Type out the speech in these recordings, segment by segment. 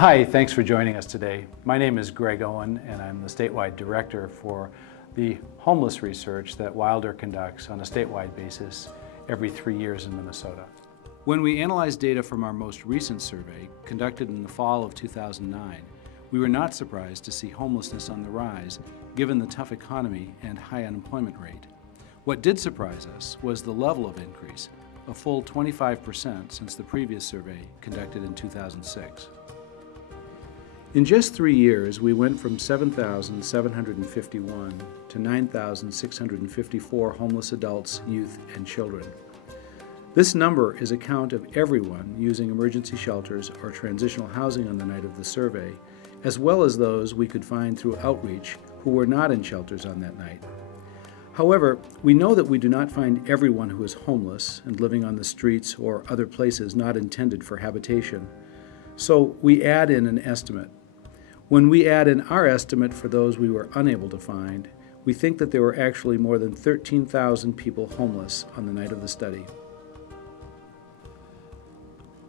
Hi, thanks for joining us today. My name is Greg Owen, and I'm the statewide director for the homeless research that Wilder conducts on a statewide basis every 3 years in Minnesota. When we analyzed data from our most recent survey, conducted in the fall of 2009, we were not surprised to see homelessness on the rise, given the tough economy and high unemployment rate. What did surprise us was the level of increase, a full 25% since the previous survey conducted in 2006. In just 3 years, we went from 7,751 to 9,654 homeless adults, youth, and children. This number is a count of everyone using emergency shelters or transitional housing on the night of the survey, as well as those we could find through outreach who were not in shelters on that night. However, we know that we do not find everyone who is homeless and living on the streets or other places not intended for habitation. So we add in an estimate. When we add in our estimate for those we were unable to find, we think that there were actually more than 13,000 people homeless on the night of the study.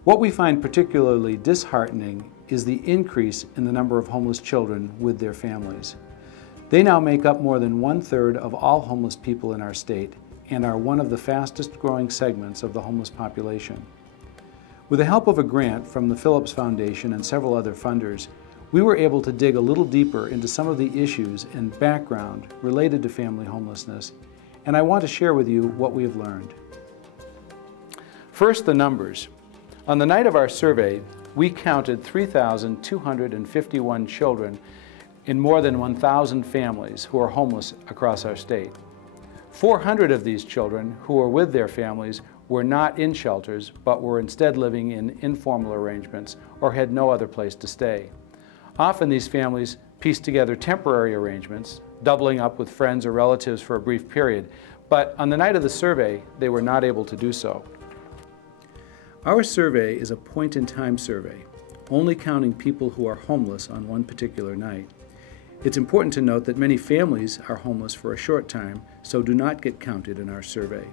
What we find particularly disheartening is the increase in the number of homeless children with their families. They now make up more than 1/3 of all homeless people in our state and are one of the fastest growing segments of the homeless population. With the help of a grant from the Phillips Foundation and several other funders, we were able to dig a little deeper into some of the issues and background related to family homelessness, and I want to share with you what we have learned. First, the numbers. On the night of our survey, we counted 3,251 children in more than 1,000 families who are homeless across our state. 400 of these children who were with their families were not in shelters, but were instead living in informal arrangements or had no other place to stay. Often these families pieced together temporary arrangements, doubling up with friends or relatives for a brief period, but on the night of the survey, they were not able to do so. Our survey is a point-in-time survey, only counting people who are homeless on one particular night. It's important to note that many families are homeless for a short time, so do not get counted in our survey.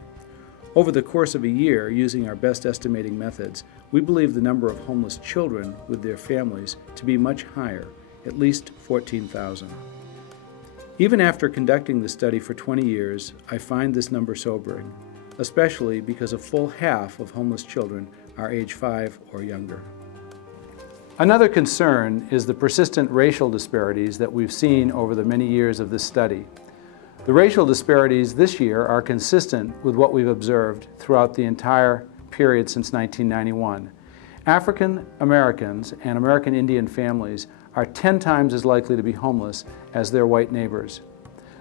Over the course of a year, using our best estimating methods, we believe the number of homeless children with their families to be much higher, at least 14,000. Even after conducting the study for 20 years, I find this number sobering, especially because a full half of homeless children are age 5 or younger. Another concern is the persistent racial disparities that we've seen over the many years of this study. The racial disparities this year are consistent with what we've observed throughout the entire period since 1991. African Americans and American Indian families are 10 times as likely to be homeless as their white neighbors.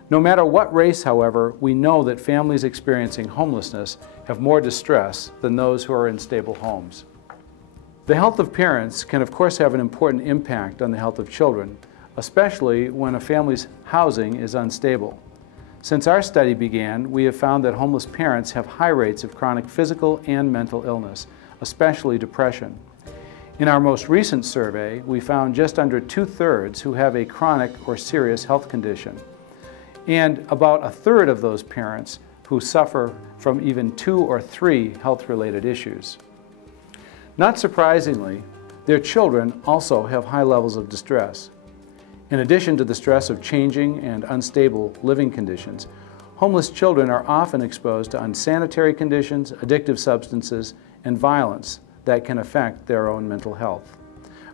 No matter what race, however, we know that families experiencing homelessness have more distress than those who are in stable homes. The health of parents can of course have an important impact on the health of children, especially when a family's housing is unstable. Since our study began, we have found that homeless parents have high rates of chronic physical and mental illness, especially depression. In our most recent survey, we found just under 2/3 who have a chronic or serious health condition, and about 1/3 of those parents who suffer from even 2 or 3 health-related issues. Not surprisingly, their children also have high levels of distress. In addition to the stress of changing and unstable living conditions, homeless children are often exposed to unsanitary conditions, addictive substances, and violence that can affect their own mental health.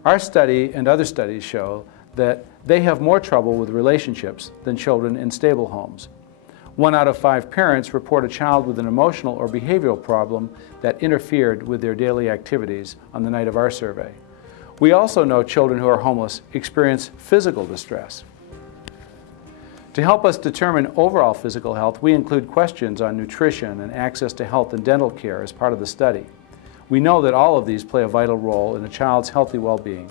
Our study and other studies show that they have more trouble with relationships than children in stable homes. 1 out of 5 parents report a child with an emotional or behavioral problem that interfered with their daily activities on the night of our survey. We also know children who are homeless experience physical distress. To help us determine overall physical health, we include questions on nutrition and access to health and dental care as part of the study. We know that all of these play a vital role in a child's healthy well-being.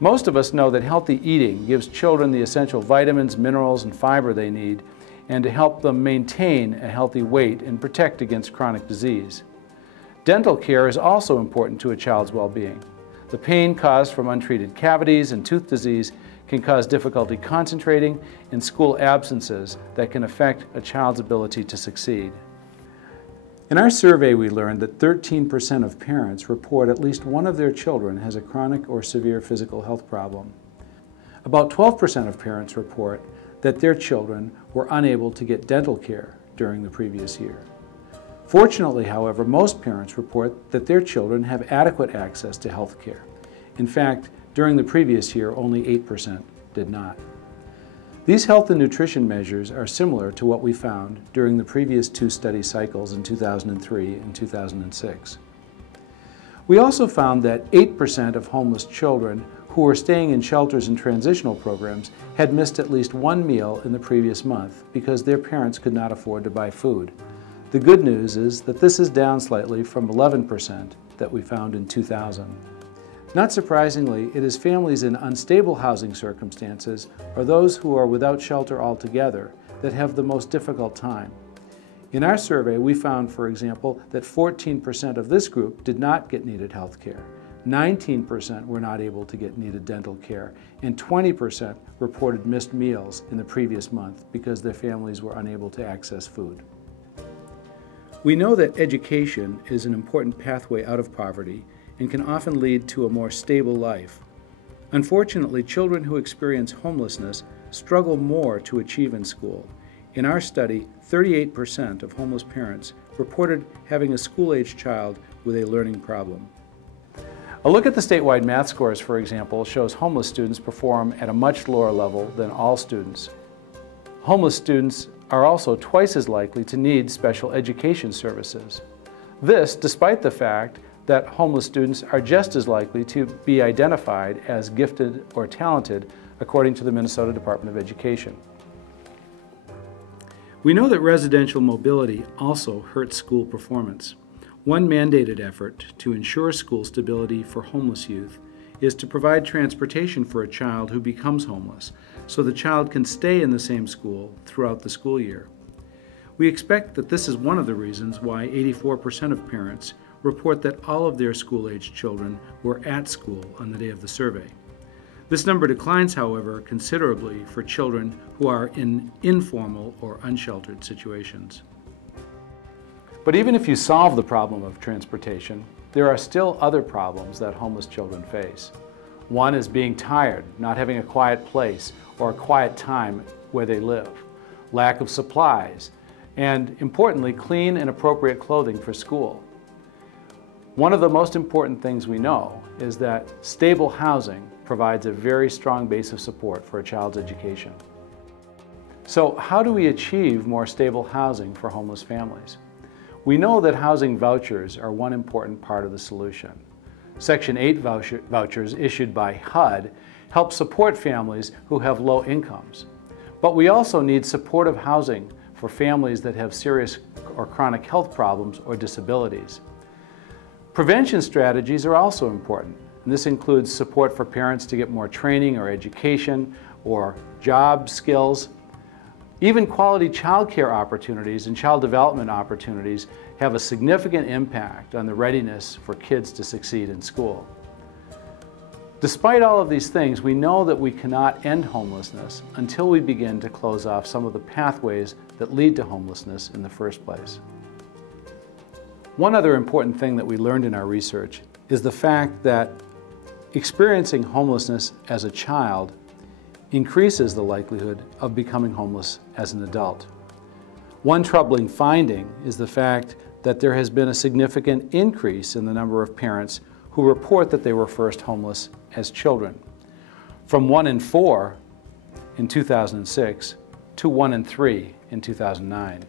Most of us know that healthy eating gives children the essential vitamins, minerals, and fiber they need, and to help them maintain a healthy weight and protect against chronic disease. Dental care is also important to a child's well-being. The pain caused from untreated cavities and tooth disease can cause difficulty concentrating and school absences that can affect a child's ability to succeed. In our survey, we learned that 13% of parents report at least one of their children has a chronic or severe physical health problem. About 12% of parents report that their children were unable to get dental care during the previous year. Fortunately, however, most parents report that their children have adequate access to health care. In fact, during the previous year, only 8% did not. These health and nutrition measures are similar to what we found during the previous two study cycles in 2003 and 2006. We also found that 8% of homeless children who were staying in shelters and transitional programs had missed at least one meal in the previous month because their parents could not afford to buy food. The good news is that this is down slightly from 11% that we found in 2000. Not surprisingly, it is families in unstable housing circumstances or those who are without shelter altogether that have the most difficult time. In our survey, we found, for example, that 14% of this group did not get needed health care, 19% were not able to get needed dental care, and 20% reported missed meals in the previous month because their families were unable to access food. We know that education is an important pathway out of poverty and can often lead to a more stable life. Unfortunately, children who experience homelessness struggle more to achieve in school. In our study, 38% of homeless parents reported having a school-aged child with a learning problem. A look at the statewide math scores, for example, shows homeless students perform at a much lower level than all students. Homeless students are also twice as likely to need special education services. This, despite the fact that homeless students are just as likely to be identified as gifted or talented, according to the Minnesota Department of Education. We know that residential mobility also hurts school performance. One mandated effort to ensure school stability for homeless youth is to provide transportation for a child who becomes homeless, so the child can stay in the same school throughout the school year. We expect that this is one of the reasons why 84% of parents report that all of their school-aged children were at school on the day of the survey. This number declines, however, considerably for children who are in informal or unsheltered situations. But even if you solve the problem of transportation, there are still other problems that homeless children face. One is being tired, not having a quiet place or a quiet time where they live, lack of supplies, and importantly, clean and appropriate clothing for school. One of the most important things we know is that stable housing provides a very strong base of support for a child's education. So how do we achieve more stable housing for homeless families? We know that housing vouchers are one important part of the solution. Section 8 vouchers issued by HUD help support families who have low incomes. But we also need supportive housing for families that have serious or chronic health problems or disabilities. Prevention strategies are also important, and this includes support for parents to get more training or education or job skills. Even quality child care opportunities and child development opportunities have a significant impact on the readiness for kids to succeed in school. Despite all of these things, we know that we cannot end homelessness until we begin to close off some of the pathways that lead to homelessness in the first place. One other important thing that we learned in our research is the fact that experiencing homelessness as a child increases the likelihood of becoming homeless as an adult. One troubling finding is the fact that there has been a significant increase in the number of parents who report that they were first homeless as children, from 1 in 4 in 2006 to 1 in 3 in 2009.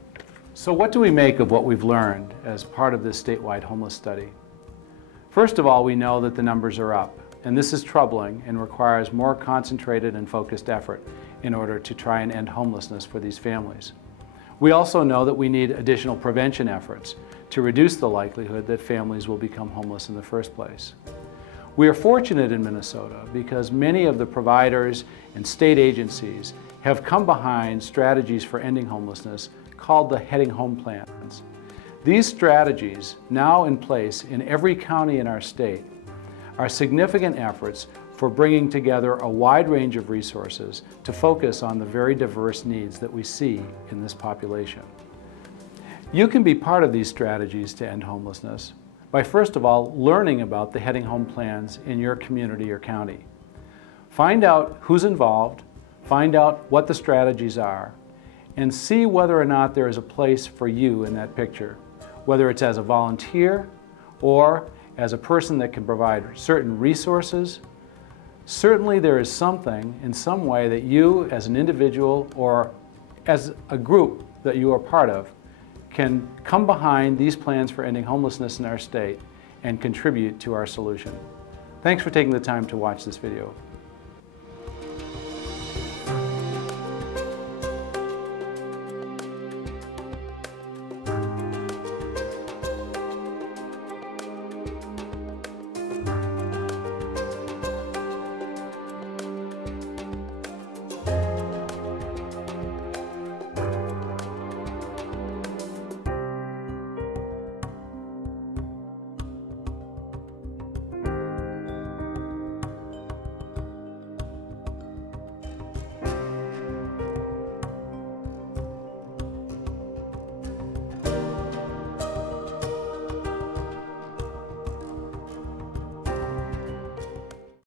So what do we make of what we've learned as part of this statewide homeless study? First of all, we know that the numbers are up, and this is troubling and requires more concentrated and focused effort in order to try and end homelessness for these families. We also know that we need additional prevention efforts to reduce the likelihood that families will become homeless in the first place. We are fortunate in Minnesota because many of the providers and state agencies have come behind strategies for ending homelessness called the Heading Home Plans. These strategies, now in place in every county in our state, are significant efforts for bringing together a wide range of resources to focus on the very diverse needs that we see in this population. You can be part of these strategies to end homelessness by, first of all, learning about the Heading Home plans in your community or county. Find out who's involved, find out what the strategies are, and see whether or not there is a place for you in that picture, whether it's as a volunteer or as a person that can provide certain resources. Certainly there is something in some way that you as an individual or as a group that you are part of can come behind these plans for ending homelessness in our state and contribute to our solution. Thanks for taking the time to watch this video.